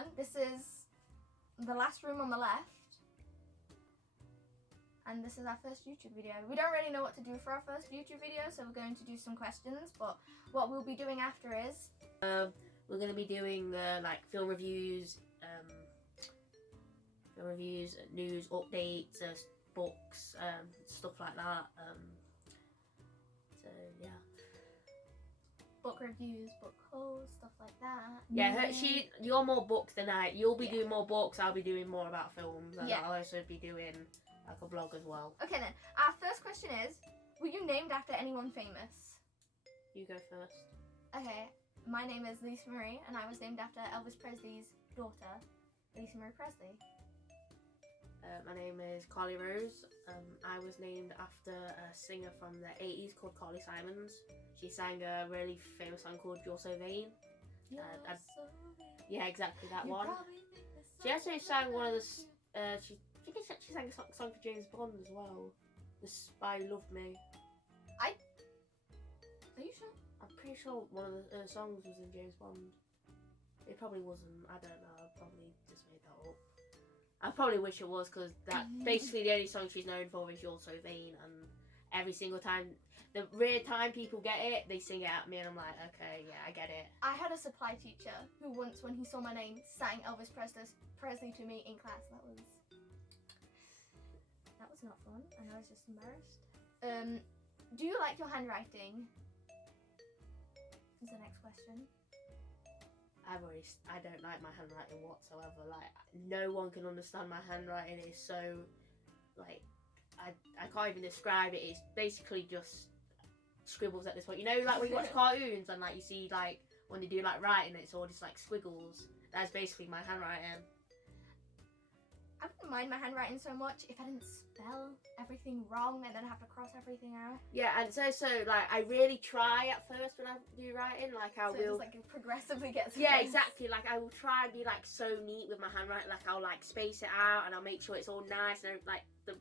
one. This is the last room on the left. And this is our first YouTube video. We don't really know what to do for our first YouTube video, so we're going to do some questions. But what we'll be doing after is... we're going to be doing like film reviews, news updates, books, stuff like that. So yeah. Book reviews, book hauls, stuff like that. Yeah, you're more books than I. You'll be doing more books. I'll be doing more about films, and I'll also be doing like a blog as well. Okay then. Our first question is: were you named after anyone famous? You go first. Okay. My name is Lisa Marie, and I was named after Elvis Presley's daughter, Lisa Marie Presley. My name is Carly Rose. I was named after a singer from the 80s called Carly Simons. She sang a really famous song called You're So Vain. Yeah, exactly that one. She also sang one of the... she sang a song for James Bond as well. The Spy Loved Me. Are you sure? I'm pretty sure one of the songs was in James Bond. It probably wasn't. I don't know. I probably just made that up. I probably wish it was, because that basically the only song she's known for is You're So Vain, and every single time, the rare time people get it, they sing it at me, and I'm like, okay, yeah, I get it. I had a supply teacher who once, when he saw my name, sang Elvis Presley to me in class. That was not fun, and I was just embarrassed. Do you like your handwriting? Is the next question. I don't like my handwriting whatsoever. Like, no one can understand my handwriting. It's so, like, I can't even describe it. It's basically just scribbles at this point. You know, like when you watch cartoons and like you see like when they do like writing, it's all just like squiggles. That's basically my handwriting. I wouldn't mind my handwriting so much if I didn't spell everything wrong and then have to cross everything out. Yeah, and so like I really try at first when I do writing, like I will. Just, like, it progressively gets Yeah, worse. exactly. Like I will try and be like so neat with my handwriting. Like I'll like space it out and I'll make sure it's all nice and like the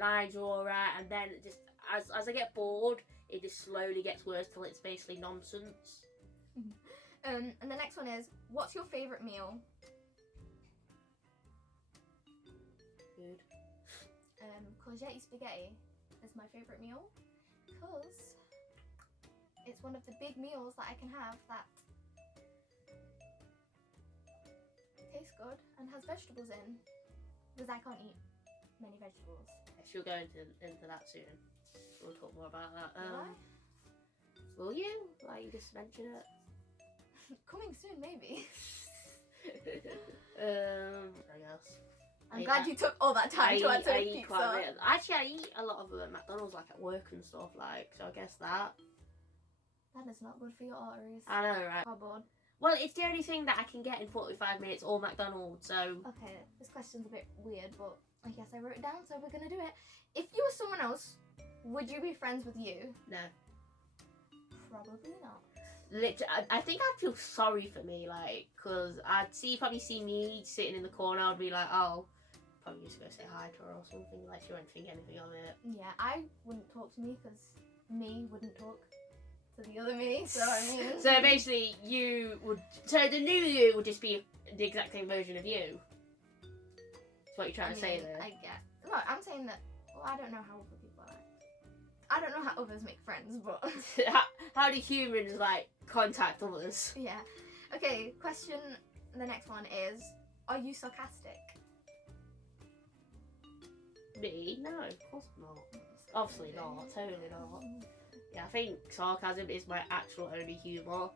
lines are all right. And then it just as I get bored, it just slowly gets worse till it's basically nonsense. And the next one is, what's your favourite meal? Food. Courgette spaghetti is my favourite meal because it's one of the big meals that I can have that tastes good and has vegetables in, because I can't eat many vegetables. She'll go into that soon. We'll talk more about that. Will I? Will you? Like you just mentioned it. Coming soon, maybe. I guess. I'm glad you took all that time to answer the pizza. Actually, I eat a lot of McDonald's like at work and stuff, like, so I guess that. That is not good for your arteries. I know, right? Cardboard. Well, it's the only thing that I can get in 45 minutes, all McDonald's, so... Okay, this question's a bit weird, but I guess I wrote it down, so we're gonna do it. If you were someone else, would you be friends with you? No. Probably not. I think I'd feel sorry for me, like, because probably see me sitting in the corner, I'd be like, oh, probably just go say hi to her or something, like she won't think anything of it. Yeah, I wouldn't talk to me because me wouldn't talk to the other me, so I mean... So basically so the new you would just be the exact same version of you? That's what you're trying to say there. I get... No, I'm saying that, well, I don't know how other people act. I don't know how others make friends, but... how do humans, like, contact others? Yeah. Okay, the next one is, are you sarcastic? Me? No, of course not. Obviously not, totally not. Yeah, I think sarcasm is my actual only humour.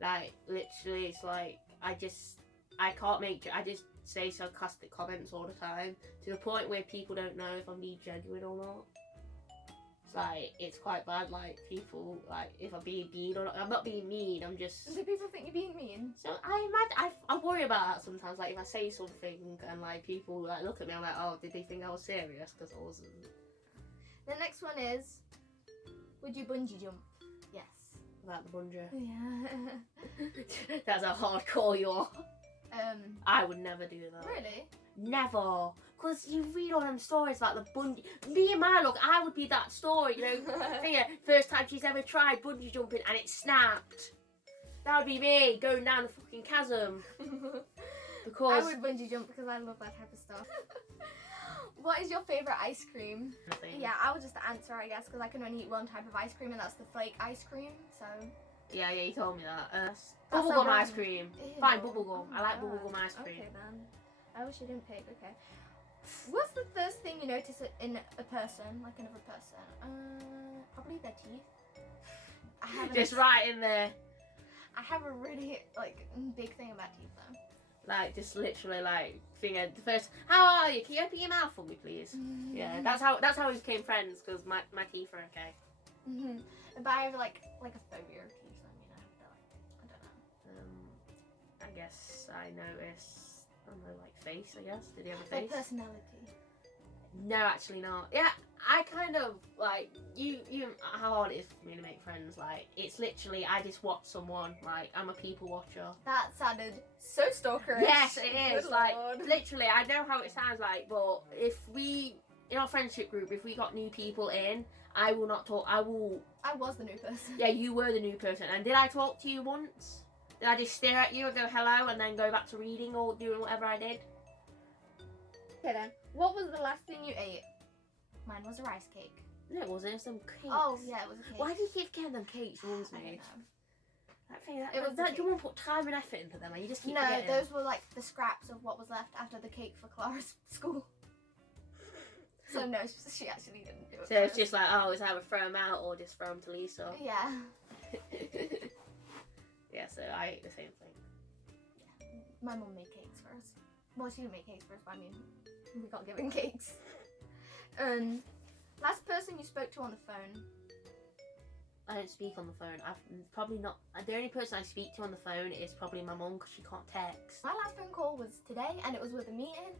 Like, literally, it's like, I just say sarcastic comments all the time, to the point where people don't know if I'm being genuine or not. It's like, it's quite bad, like, people, like, if I'm being mean or not. I'm not being mean, I'm just... Do people think you're being mean? So, I worry about that sometimes, like, if I say something and, like, people, like, look at me, I'm like, oh, did they think I was serious? Because I wasn't. The next one is, would you bungee jump? Yes. About the bungee. Yeah. That's a hardcore you are. I would never do that. Really? Never. Because you read all them stories about the bungee. Me and my luck, I would be that story, you know. First time she's ever tried bungee jumping and it snapped. That would be me, going down a fucking chasm. Because I would bungee jump because I love that type of stuff. What is your favorite ice cream? Yeah, I will just answer, I guess, because I can only eat one type of ice cream, and that's the flake ice cream. So. Yeah, you told me that. That's Bubblegum so ice random. cream. Ew. Fine, bubblegum. Oh I like my bubblegum God. ice cream. Okay then. I wish you didn't pick. Okay. What's the first thing you notice in a person, like another person? Probably their teeth. I have Just right in there. I have a really like big thing about teeth though. Like, just literally, like, finger. The first, how are you? Can you open your mouth for me, please? Yeah, that's how we became friends, because my teeth are okay. Mm-hmm. But I have like a phobia of teeth, so I don't know. I guess I noticed, I don't know, like face, I guess. Did he have a Their face? personality. No, actually not. Yeah, I kind of, like, you, how hard it is for me to make friends. Like, it's literally, I just watch someone, like, I'm a people watcher. That sounded so stalkerish. Yes, it is. Good Like, Lord. literally, I know how it sounds like, but if we, in our friendship group, if we got new people in, I will not talk, I was the new person. yeah, you were the new person. And did I talk to you once? Did I just stare at you and go hello and then go back to reading or doing whatever I did? Okay then. What was the last thing you ate? Mine was a rice cake. No, it wasn't. It was some cakes. Oh yeah, it was a cake. Why do you keep getting them cakes your mum's I don't made? know. That thing, that, It was that the you won't put time and effort into them, and you just keep No, forgetting. those were like the scraps of what was left after the cake for Clara's school. So no, she actually didn't do it. So it's just like, oh, it's either throw them out or just throw them to Lisa. Yeah. Yeah, so I ate the same thing. My mum made cakes for us. Well, she didn't make cakes for us, but I mean, we got given cakes. Last person you spoke to on the phone. I don't speak on the phone. I've probably not. The only person I speak to on the phone is probably my mum because she can't text. My last phone call was today, and it was with a meeting.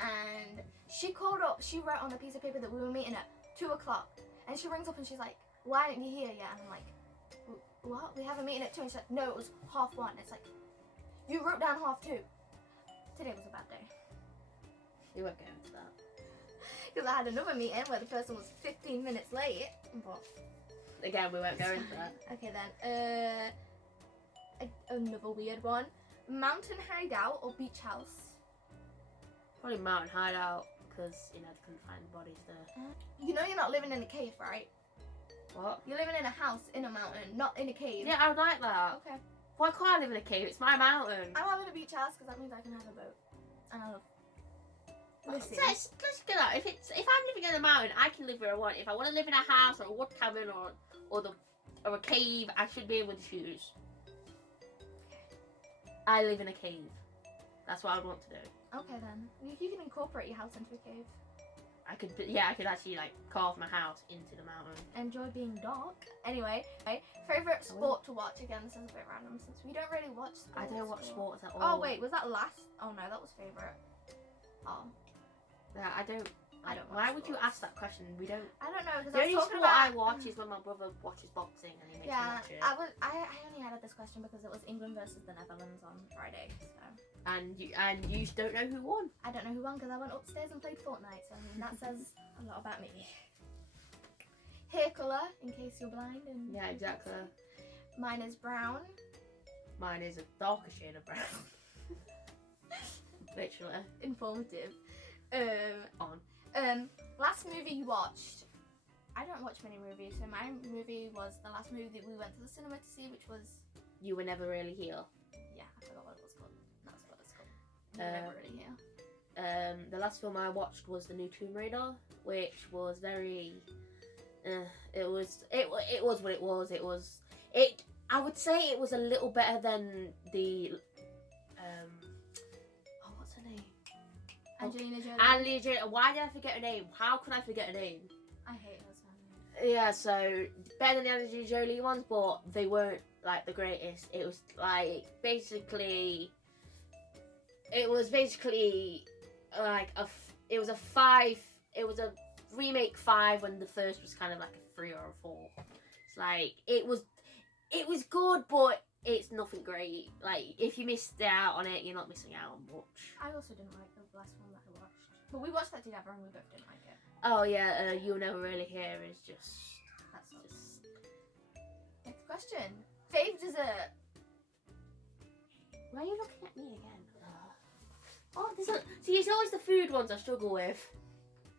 And she called up. She wrote on a piece of paper that we were meeting at 2 o'clock. And she rings up and she's like, "Why aren't you here yet?" And I'm like, "What? We have a meeting at 2." And she's like, "No, it was 1:30." It's like, you wrote down 2:30. Today was a bad day. We won't go into that. Because I had another meeting where the person was 15 minutes late. But Again, we won't go into that. okay then. Another weird one. Mountain hideout or beach house? Probably mountain hideout because they couldn't find the bodies there. You know you're not living in a cave, right? What? You're living in a house in a mountain, not in a cave. Yeah, I would like that. Okay. Why can't I live in a cave? It's my mountain. I'm having a beach house because that means I can have a boat. And I love. Listen. Let's get that. If I'm living in a mountain, I can live where I want. If I want to live in a house or a wood cabin or a cave, I should be able to choose. I live in a cave. That's what I would want to do. Okay then. You can incorporate your house into a cave. I could actually like carve my house into the mountain. Enjoy being dark. Anyway, favorite sport to watch. Again, this is a bit random since we don't really watch sports. I don't watch sports at Oh all. wait, was that last? Oh no, that was favorite. Oh, Yeah, I don't. I don't Why watch would you sports. ask that question? We don't. I don't know because The I was only talking sport about. I watch is when my brother watches boxing and he makes me Yeah, watch it. I only added this question because it was England versus the Netherlands on Friday. So And you don't know who won. I don't know who won because I went upstairs and played Fortnite. So I mean, that says a lot about me. Hair colour, in case you're blind. And Yeah, exactly. Mine is brown. Mine is a darker shade of brown. Literally. Informative. On. Last movie you watched. I don't watch many movies, so my movie was the last movie that we went to the cinema to see, which was You Were Never Really Here. yeah, I forgot what it was called. That's what it's called. You were never really here. The last film I watched was the new Tomb Raider, which was very. It was what it was. I would say it was a little better than the. Oh, what's her name? Angelina Jolie. Angelina Jolie. Why did I forget her name? How could I forget her name? I hate her so much. Yeah, so better than the Angelina Jolie ones, but they weren't like the greatest. It was like basically like it was a remake 5 when the first was kind of like a 3 or a 4. It's like it was good, but it's nothing great. Like if you missed out on it, you're not missing out on much. I also didn't like the last one that I watched, but we watched that together and we both didn't like it. Oh yeah, You'll Never Really Hear is just. That's just. Next question. Fave dessert. Why are you looking at me again? Oh, see, it's always the food ones I struggle with.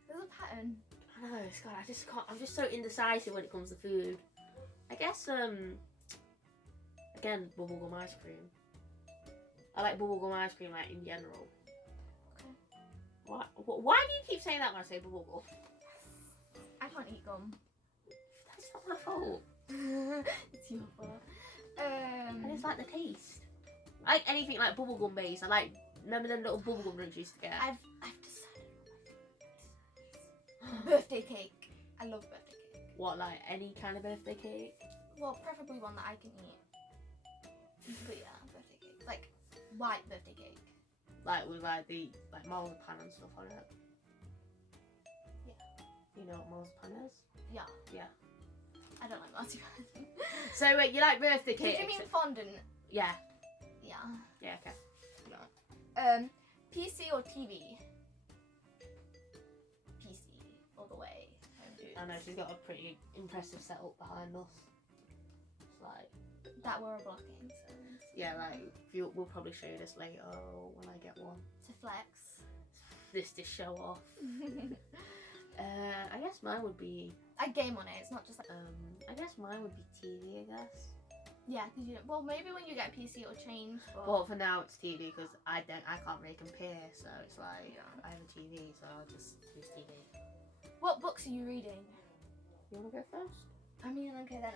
There's a pattern. I know, God, I just can't. I'm just so indecisive when it comes to food. I guess again, bubblegum ice cream. I like bubblegum ice cream, like in general. Okay. Why do you keep saying that when I say bubblegum? I can't eat gum. That's not my fault. It's your fault. I just like the taste. I like anything like bubblegum based. I like, remember them little bubblegum drinks you used to get? I've decided on my birthday cake. I love birthday cake. What, like any kind of birthday cake? Well, preferably one that I can eat. But yeah, birthday cake. Like white birthday cake. Like with like the marzipan and stuff on it. Yeah. You know what marzipan is? Yeah. Yeah. I don't like marzipan. So wait, you like birthday Did cake? you mean fondant? Yeah. Yeah. Yeah, okay. PC or TV? PC all the way. I know, she's got a pretty impressive setup behind us. It's like, That we're blocking, so yeah, like we'll probably show you this later when I get one. to flex. This to show off. I guess mine would be. I game on it. It's not just like I guess mine would be TV. I guess. yeah, because you. Well, maybe when you get a PC it'll change. But Well, for now it's TV because I can't really compare. So it's like Yeah. I have a TV, so I'll just use TV. what books are you reading? You wanna go first? I mean, okay then.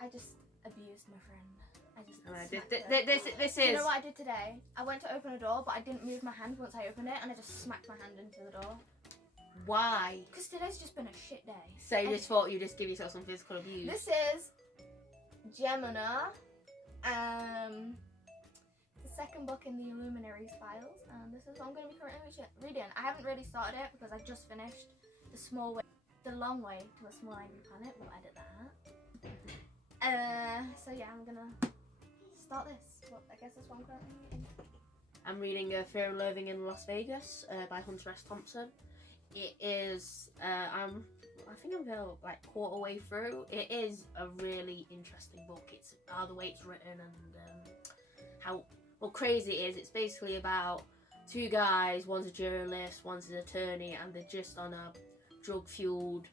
I just abused my friend. I just. Alright, smacked her. this You is. know what I did today? I went to open a door, but I didn't move my hand once I opened it, and I just smacked my hand into the door. Why? Because today's just been a shit day. So you just thought you just give yourself some physical abuse? This is Gemina, the second book in the Illuminaries files, and this is what I'm going to be currently reading. I haven't really started it because I just finished The Long Way to a Small Angry Planet. We'll edit that. So yeah, I'm gonna start this. Well, I guess that's what I'm currently reading. I'm reading Fear and Loathing in Las Vegas by Hunter S. Thompson. It is, I think I'm about like quarter way through. It is a really interesting book. It's the way it's written and how crazy it is. It's basically about two guys, one's a journalist, one's an attorney, and they're just on a drug-fueled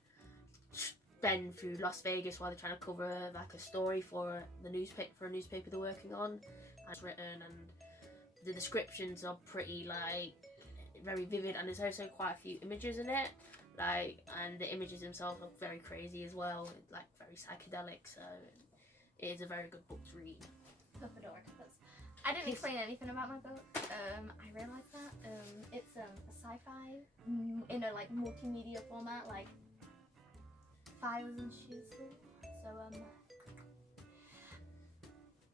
spend through Las Vegas while they're trying to cover like a story for a newspaper they're working on. And it's written and the descriptions are pretty like very vivid, and there's also quite a few images in it, like, and the images themselves are very crazy as well, like very psychedelic. So it is a very good book to read. Go for door. I didn't explain anything about my book. I realized that it's a sci-fi in a like multimedia format, like files and shit. So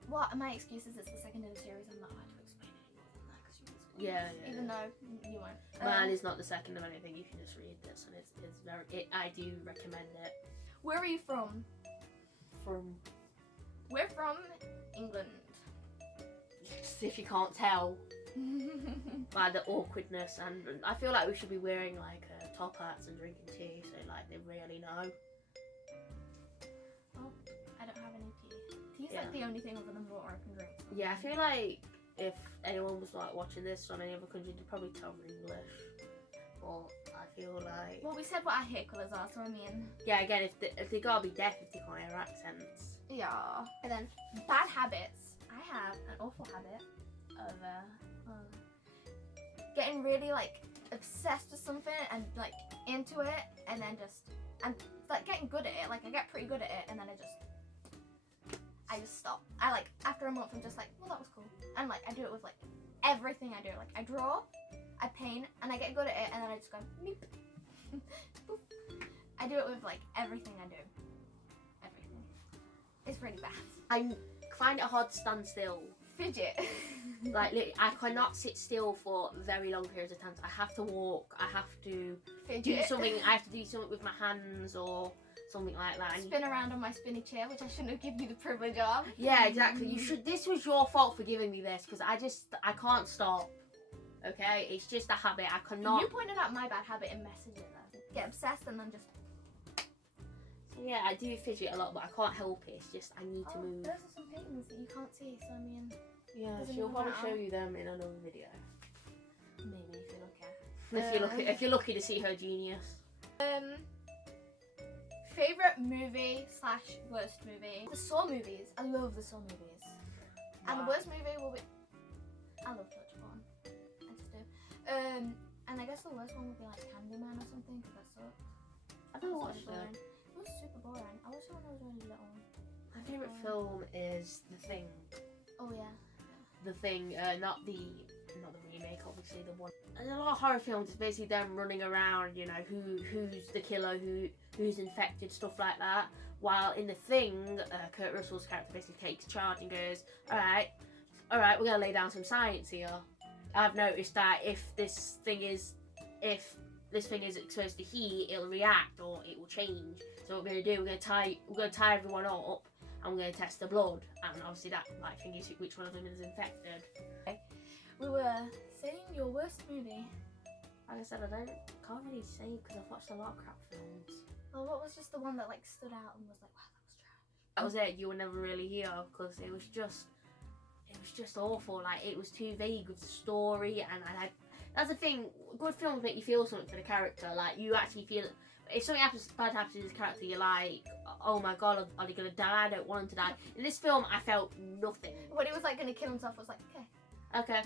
what my excuse is, it's the second in the series. I'm not allowed to explain any more than that because you will spoil Yeah, it, yeah. even though you won't. Mine is not the second of anything. You can just read this, and it's very. I do recommend it. Where are you from? From We're from England. if you can't tell by the awkwardness, and I feel like we should be wearing like top hats and drinking tea, so like they really know. Oh, I don't have any tea. Tea's Yeah. like the only thing other than water I can drink. Yeah, I feel like if anyone was like watching this from any other country, they'd probably tell we're English. But I feel like, Well, we said what our hair colours are, so I mean. yeah, again, if they gotta be deaf if they can't hear accents. Yeah. And then bad habits. I have an awful habit of getting really like obsessed with something and like into it, and then I'm like getting good at it. Like I get pretty good at it, and then I just stop. I like after a month I'm just like, well, that was cool, and like I do it with like everything I do. Like I draw, I paint, and I get good at it, and then I just go meep. Boop. I do it with like everything I do. Everything. It's really bad. I find it hard to stand still. Fidget. Like, I cannot sit still for very long periods of time. I have to walk. I have to Fidget. do something. I have to do something with my hands or something like that. And Spin around on my spinny chair, which I shouldn't have given you the privilege of. yeah, exactly. You should. This was your fault for giving me this because I can't stop. Okay, it's just a habit. I cannot. You pointed out my bad habit in messaging though. Get obsessed and then just. So yeah, I do fidget a lot, but I can't help it. It's just I need to Oh, move. those are some paintings that you can't see. So I mean, Yeah, doesn't she'll even probably matter. show you them in another video. Maybe if you're lucky. If you're lucky to see her genius. Favorite movie / worst movie? The Saw movies. I love the Saw movies. And the Wow. worst movie will be. I love touch porn. I just do. And I guess the worst one would be like Candyman or something because that sucked. I've never It was watched really boring. it. It was super boring. I wish when I was really little. My favourite film is The Thing. Oh yeah. The Thing, not the remake, obviously the one. And a lot of horror films is basically them running around, you know, who's the killer, who's infected, stuff like that. While in The Thing, Kurt Russell's character basically takes charge and goes, all right, we're gonna lay down some science here. I've noticed that if this thing is exposed to heat, it'll react or it will change. So what we're gonna do, we're gonna tie everyone up and we're gonna test the blood. And obviously that like thing is which one of them is infected. We were saying your worst movie. Like I said, can't really say because I've watched a lot of crap films. Well, what was just the one that like stood out and was like, wow, that was trash? That was it. You were never really here because it was just awful. Like it was too vague with the story, and that's the thing. Good films make you feel something for the character. Like you actually feel. If something bad happens to this character, you're like, oh my god, are they gonna die? I don't want them to die. In this film, I felt nothing. When he was like gonna kill himself, I was like, okay. Okay.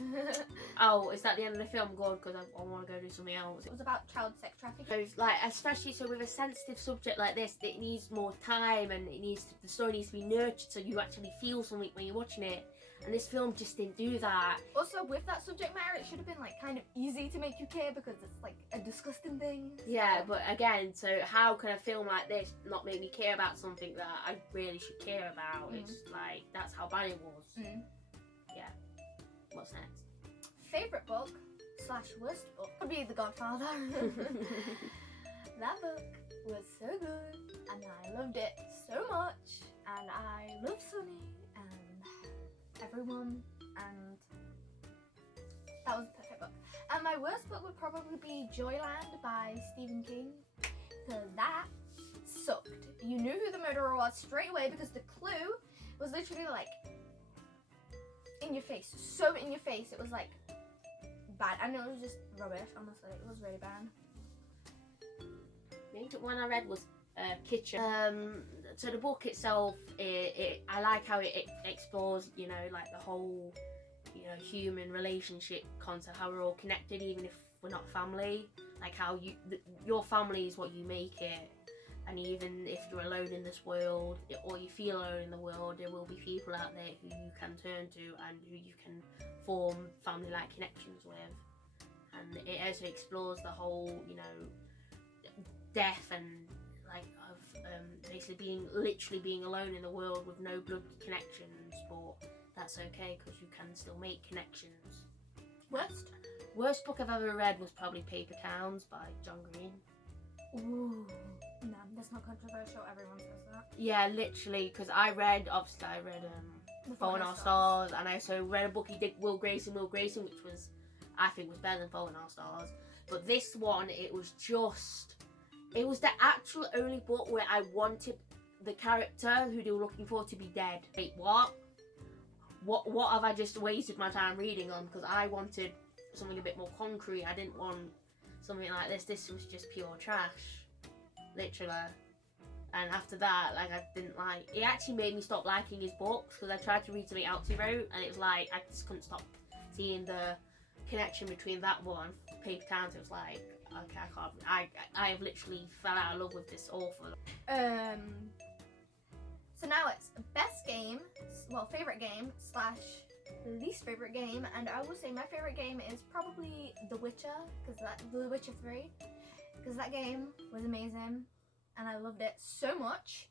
Oh, is that the end of the film? Good, because I want to go do something else. It was about child sex trafficking. So, like, especially so with a sensitive subject like this, it needs more time and the story needs to be nurtured so you actually feel something when you're watching it. And this film just didn't do that. Also, with that subject matter, it should have been like kind of easy to make you care because it's like a disgusting thing. Yeah, but again, so how can a film like this not make me care about something that I really should care about? It's like, that's how bad it was. Yeah. What's next? Favorite book / worst book would be The Godfather. That book was so good and I loved it so much, and I love Sunny and everyone, and that was the perfect book. And my worst book would probably be Joyland by Stephen King, because that sucked. You knew who the murderer was straight away because the clue was literally like in your face, so in your face. It was like bad, and it was just rubbish. Honestly, it was really bad. The one I read was Kitchen. So the book itself, I like how it explores, you know, like the whole, you know, human relationship concept, how we're all connected, even if we're not family. Like how your family is what you make it. And even if you're alone in this world, or you feel alone in the world, there will be people out there who you can turn to and who you can form family-like connections with. And it also explores the whole, you know, death and like of basically literally being alone in the world with no blood connections, but that's okay because you can still make connections. Worst book I've ever read was probably Paper Towns by John Green. Ooh, no, that's not controversial. Everyone says that. Yeah, literally, because I read Fault in Our Stars, and I also read a book he did, Will Grayson, which was, I think, was better than Fault in Our Stars. But this one, it was the actual only book where I wanted the character who they were looking for to be dead. Wait, what? What have I just wasted my time reading on? Because I wanted something a bit more concrete. I didn't want something like this. This was just pure trash, literally. And after that, like, I didn't like. It actually made me stop liking his books because I tried to read something else he wrote, and it was like I just couldn't stop seeing the connection between that one and Paper Towns. It was like, okay, I can't. I have literally fell out of love with this author. So now it's best game, well, favorite game / least favorite game, and I will say my favorite game is probably The Witcher, The Witcher 3, because that game was amazing, and I loved it so much.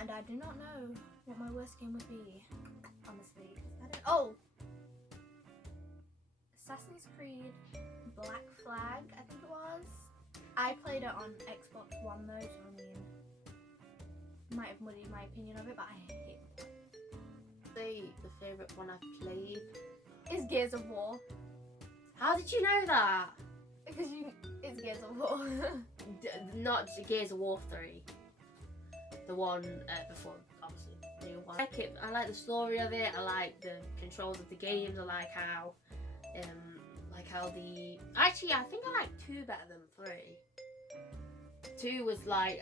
And I do not know what my worst game would be, honestly. Assassin's Creed Black Flag, I think it was. I played it on Xbox One though, so I mean, might have muddied my opinion of it, but I hate it. The favourite one I've played Is Gears of War. How did you know that? Because it's Gears of War. Not Gears of War 3. The one before, obviously, the new one. I like it. I like the story of it. I like the controls of the games. I like how Like how actually I think I like 2 better than 3. 2 was like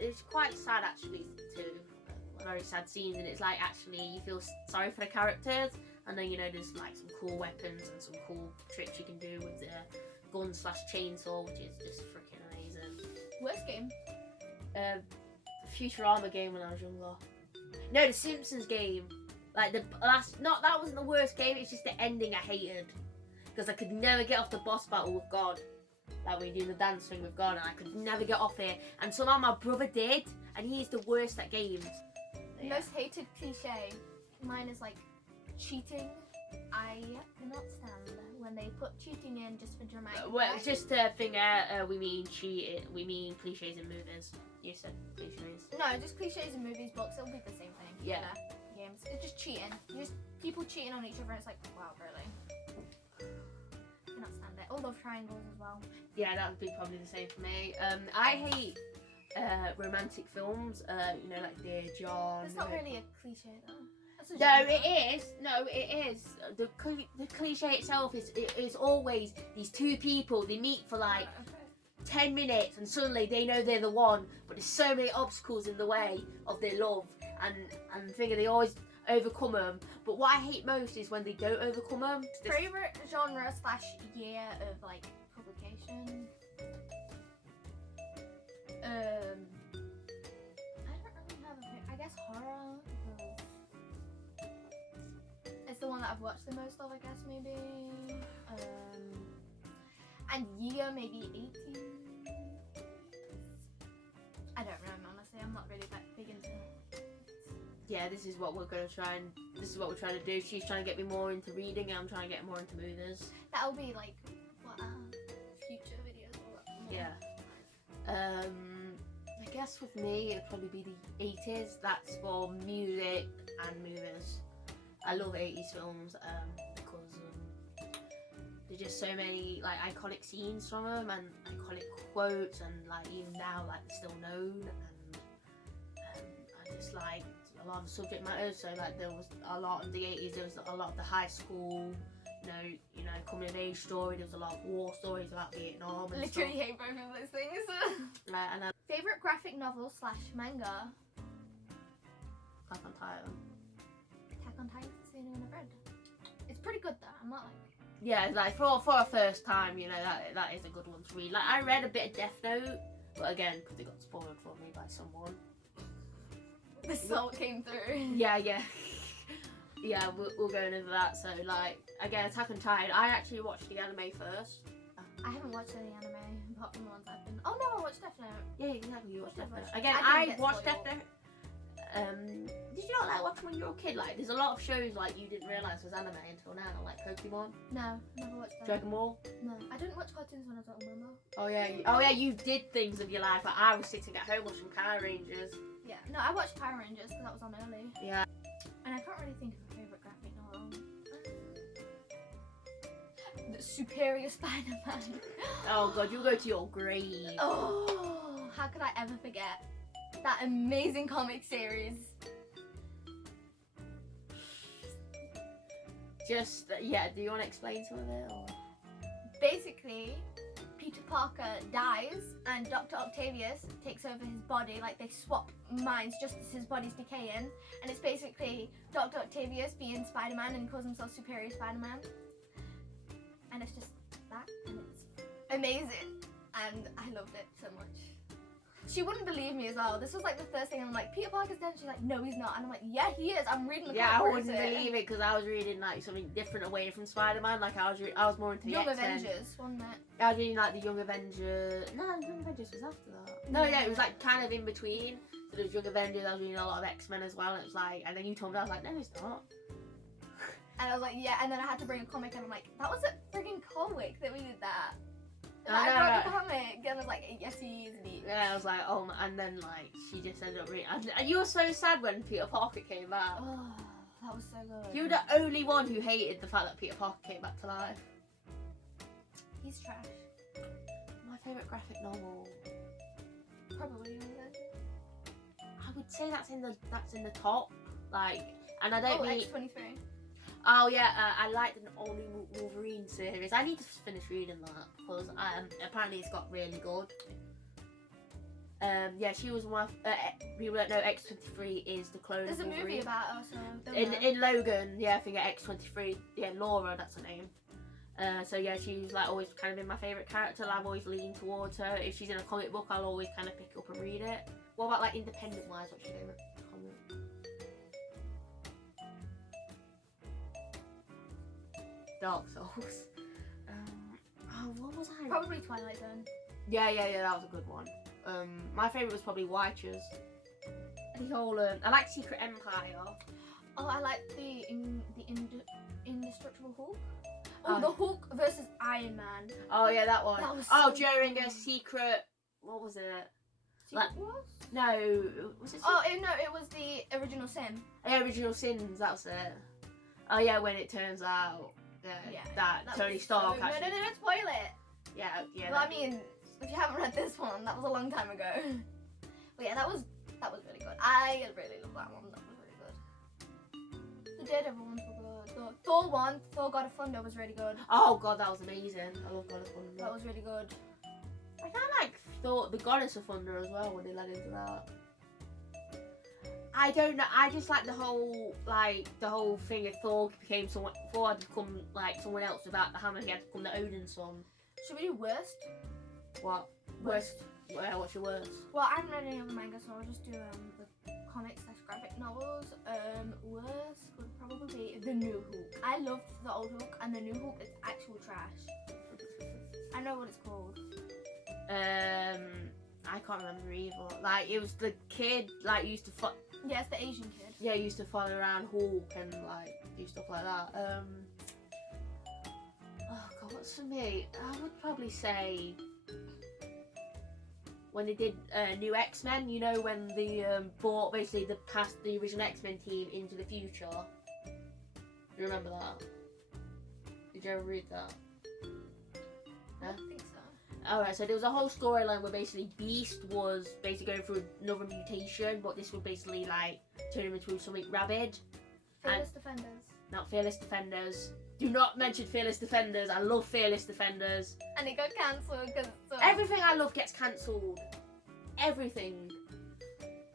it's quite sad actually. 2 very sad scenes, and it's like actually you feel sorry for the characters, and then there's like some cool weapons and some cool tricks you can do with the gun/chainsaw, which is just freaking amazing. Worst game? Futurama game when I was younger. No, the Simpsons game. Like the last, that wasn't the worst game. It's just the ending I hated because I could never get off the boss battle with God. Like when you do the dance thing with God, and I could never get off it. And somehow my brother did, and he's the worst at games. Yeah. Most hated cliche. Mine is like cheating. I cannot stand when they put cheating in just for dramatic. Well, it's just a thing. We mean cheating. We mean cliches in movies. You said cliches. No, just cliches in movies, books. It'll be the same thing. Yeah. Games. It's just cheating. Just people cheating on each other. And it's like, wow, really. Cannot stand it. All those triangles as well. Yeah, that would be probably the same for me. I hate romantic films. Like Dear John. It's not really a cliche though. No, it is. No, it is. The cliche itself is always these 2 people. They meet for like 10 minutes, and suddenly they know they're the one. But there's so many obstacles in the way of their love, and figure they always overcome them. But what I hate most is when they don't overcome them. Favorite genre / year of like publication. I don't really have a favorite. I guess horror. It's the one that I've watched the most of, I guess, maybe. And year, maybe 80s. I don't remember, honestly. I'm not really that big into it. Yeah, this is what we're trying to do. She's trying to get me more into reading, and I'm trying to get more into movies. That'll be like what future videos or more. Yeah. I guess with me it'd probably be the 80s. That's for music and movies. I love 80s films because there's just so many like iconic scenes from them and iconic quotes, and like even now like they're still known, and I just like a lot of the subject matters. So like there was a lot of the 80s. There was a lot of the high school, coming of age story. There was a lot of war stories about Vietnam. And Literally stuff. hate both of those things. And Favorite graphic novel / manga? Attack on Titan. Attack on Titan is the only one I've read. It's pretty good though. I'm not like. Yeah, like for a first time, that is a good one to read. Like I read a bit of Death Note, but again, because it got spoiled for me by someone. The salt came through. Yeah. Yeah, we'll go into that. So like again, Attack on Titan. I actually watched the anime first. I haven't watched any anime apart from the ones I've been. Oh no, I watched Death Note. Yeah, exactly. You watched Death Note. I Again, didn't I get watched Death spoiled. Note. Did you not like watch when you were a kid? Like, there's a lot of shows like you didn't realise was anime until now, like Pokemon, No, never watched that. Dragon Ball. No, I didn't watch cartoons when I was little, remember? Oh yeah, you did things with your life. Like, I was sitting at home watching Power Rangers. Yeah. No, I watched Power Rangers because that was on early. Yeah. And I can't really think of a favourite graphic novel. The Superior Spider-Man. Oh god, you'll go to your grave. Oh, how could I ever forget that amazing comic series? Just yeah. Do you want to explain some of it? Or? Basically, Peter Parker dies and Dr. Octavius takes over his body. Like they swap minds just as his body's decaying, and it's basically Dr. Octavius being Spider-Man, and he calls himself Superior Spider-Man. And it's just that, and it's amazing, and I loved it so much. She wouldn't believe me as well. This was like the first thing, and I'm like, Peter Parker's dead. She's like, no, he's not. And I'm like, yeah, he is. I'm reading the Yeah, I comic wouldn't version. believe it because I was reading like something different away from Spider-Man. Like I was more into the Young X-Men. Avengers, wasn't it? I was reading like the Young Avengers. No, the Young Avengers was after that. No, yeah, it was like kind of in between. So there was Young Avengers. I was reading a lot of X-Men as well. And it was like, and then you told me, I was like, no, it's not. And I was like, yeah, and then I had to bring a comic, and I'm like, that was a frigging comic that we did that. And I I know, brought the comic, and I was like, yes, he is indeed. Yeah, I was like, oh, and then like she just ended up reading. And you were so sad when Peter Parker came back. Oh, that was so good. You were the only one who hated the fact that Peter Parker came back to life. He's trash. My favourite graphic novel. Probably Young Avengers. I would say that's in the top. Like, and I don't mean. X-23. Oh yeah, I like the all new Wolverine series. I need to finish reading that because apparently it's got really good. Yeah, she was one. People don't know X-23 is the clone. There's of a Wolverine. movie about her, so don't know. In Logan. Yeah, I think X-23. Yeah, Laura, that's her name. So yeah, she's like always kind of been my favourite character. I've always leaned towards her. If she's in a comic book, I'll always kind of pick it up and read it. What about like independent wise? What's your favourite comic? Dark Souls. What was I? Probably Twilight Zone. Yeah, that was a good one. My favourite was probably Witches. The whole I like Secret Empire. Oh, I like the Indestructible Hulk. Oh, the Hulk versus Iron Man. Oh yeah, that one. That was during cool. a secret. What was it? Secret Wars? No, was it? Oh, no, it was the Original Sin. The Original Sins. That's it. Oh yeah, when it turns out that Tony Stark. So, no, don't spoil it. Yeah. Well, I mean, if you haven't read this one, that was a long time ago. But yeah, that was really good. I really love that one. That was really good. The Daredevil ones were good. Thor one, Thor God of Thunder was really good. Oh god, that was amazing. I love God of Thunder. That was really good. I kind of like Thor, the Goddess of Thunder as well when they led into that. I don't know. I just like the whole thing of Thor became someone. Thor had become like someone else without the hammer. He had to become the Odin's son. Should we do worst? What? Worst? What's your worst? Well, I haven't read any of the manga, so I'll just do the comics / graphic novels. Worst would probably be the new Hulk. I loved the old Hulk, and the new Hulk is actual trash. I know what it's called. I can't remember either. Like it was the kid like used to Yeah, it's the Asian kid. Yeah, used to follow around Hulk and like do stuff like that. Oh god, what's for me? I would probably say when they did new X-Men. You know when they brought basically the original X-Men team into the future. Do you remember that? Did you ever read that? I don't think so. Alright, so there was a whole storyline where basically Beast was basically going through another mutation, but this would basically like turn him into something rabid. Fearless Defenders. Not Fearless Defenders. Do not mention Fearless Defenders. I love Fearless Defenders. And it got cancelled because everything I love gets cancelled. Everything.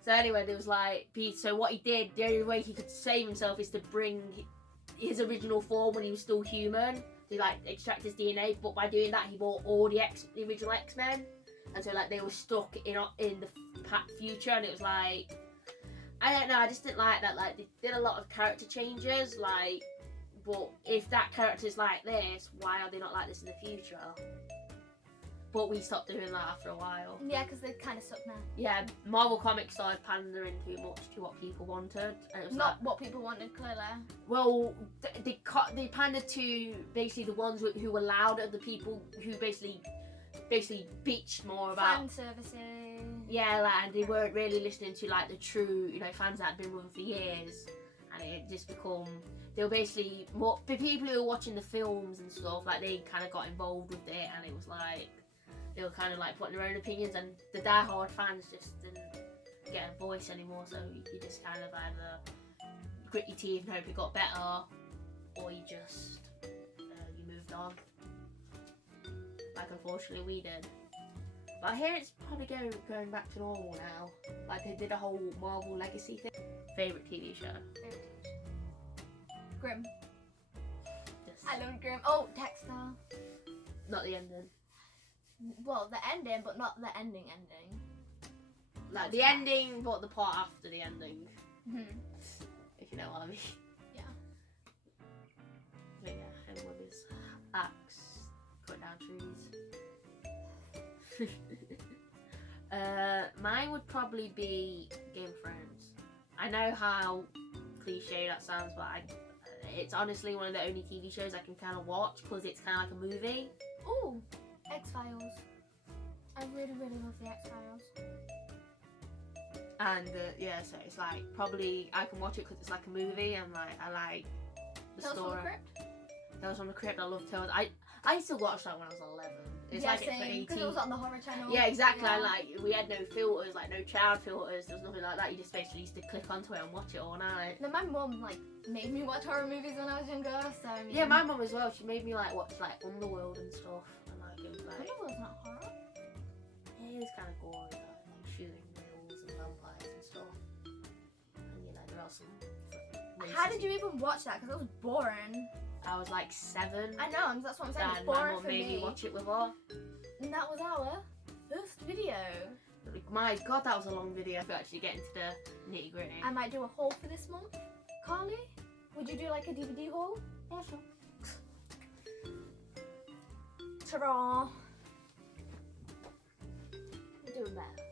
So anyway, there was like Beast. So what he did, the only way he could save himself is to bring his original form when he was still human. To like extract his DNA, but by doing that he brought all the original X-Men, and so like they were stuck in the future, and it was like I don't know, I just didn't like that. Like they did a lot of character changes, like, but if that character's like this, why are they not like this in the future? But we stopped doing that after a while. Yeah, because they kind of suck now. Yeah, Marvel Comics started pandering too much to what people wanted. And it was not what people wanted, clearly. Well, they pandered to basically the ones who allowed it, the people who basically bitched more about fan services. Yeah, like, and they weren't really listening to like the true, fans that had been with them for years, and it just become. They were basically more the people who were watching the films and stuff. Like they kind of got involved with it, and it was like. They were kind of like putting their own opinions, and the die-hard fans just didn't get a voice anymore. So you just kind of either grit your teeth and hope it got better, or you just you moved on. Like unfortunately we did. But I hear it's probably going back to normal now. Like they did a whole Marvel Legacy thing. Favorite TV show? Grimm. Yes. I love Grimm. Oh, Dexter. Not the ending. Well, the ending, but not the ending. Like the ending, but the part after the ending. Mm-hmm. If you know what I mean. Yeah. But yeah, him with his axe, cut down trees. Mine would probably be Game of Thrones. I know how cliche that sounds, but it's honestly one of the only TV shows I can kind of watch because it's kind of like a movie. Ooh. X-Files. I really, really love the X-Files. And yeah, so it's like probably I can watch it because it's like a movie and like I like the Tales story. from the Crypt? Tales from the Crypt. I love Tales. I used to watch that when I was 11. It's like it for 18. because it was on the horror channel. Yeah, exactly. Yeah. Like we had no filters, like no child filters. There was nothing like that. You just basically used to click onto it and watch it all night. Then my mum like made me watch horror movies when I was younger, so I mean, Yeah, my mum as well. She made me like watch like Underworld and stuff, and like it was like Underworld's not horror. it is kind of gory, like shooting whales and vampires and stuff. And you know there are some. How did you even watch that? Because it was boring. I was like 7. I know, that's what I'm saying. It's And my boring mum for made me me. watch it with her. And that was our first video. Like, my God, that was a long video. If we actually get into the nitty gritty. I might do a haul for this month. Carly, would you do like a DVD haul? Yeah, sure. Ta-ra! We're doing better.